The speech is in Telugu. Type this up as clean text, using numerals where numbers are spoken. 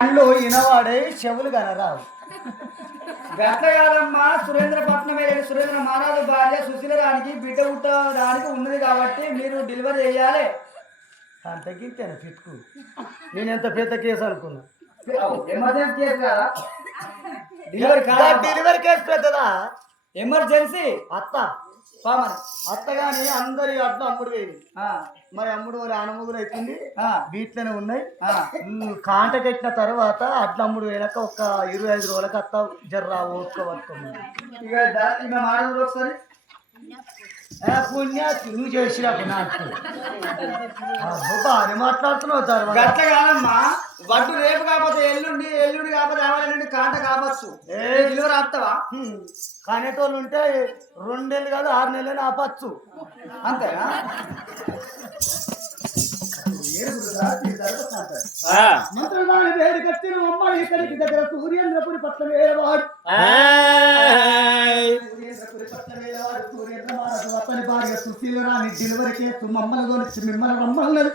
కళ్ళు ఇనవాడే చెవులు కనరావు. గట్ల కాదమ్మా. సురేంద్రపట్నం సురేంద్ర మహారాజు భార్య సుశీల రానికి బిడ్డ పుట్టడానికి ఉన్నది కాబట్టి మీరు డెలివరీ చేయాలి. అంతకింతేనా ఫిట్కు? నేను ఎంత పెద్ద కేసు అనుకున్నా. ఎమర్జెన్సీ కేసు కదా. డెలివరీ కేసు పెద్దదా? ఎమర్జెన్సీ. అత్త గాని అందరి అట్లా అమ్ముడు పోయింది. మరి అమ్ముడు వాళ్ళ అనుమతులు అవుతుంది వీటిలోనే ఉన్నాయి. కాంటకెట్టిన తర్వాత అట్లా అమ్ముడు పోయినాక ఒక 25 రోజులకు అత్త జర్రా ఓసుకోవచ్చు. ఒకసారి పుణ్య నువ్వు చేసినప్పుడు నాకు బాగా మాట్లాడుతున్నావు. తర్వాత గట్ల కాదమ్మా. వడ్డు రేపు కాకపోతే ఎల్లుండి, ఎల్లుండి కాకపోతే ఎవరైనా కాంట కావచ్చు. డెలివరీ ఆపుతావా? కానేటోళ్ళు ఉంటే 2 నెలలు కాదు 6 నెలలు ఆపచ్చు. అంతేనా? మంత్రులు వేడి కట్టిన అమ్మాయి ఇక్కడికి దగ్గర సూర్యేంద్రపురి పట్ల వేరేవాడు. సూర్యేంద్ర మహారాజు అతని భార్య సుశీల రాని డెలివరీ కేసు మమ్మల్ని గురించి మిమ్మల్ని రమ్మన్నది.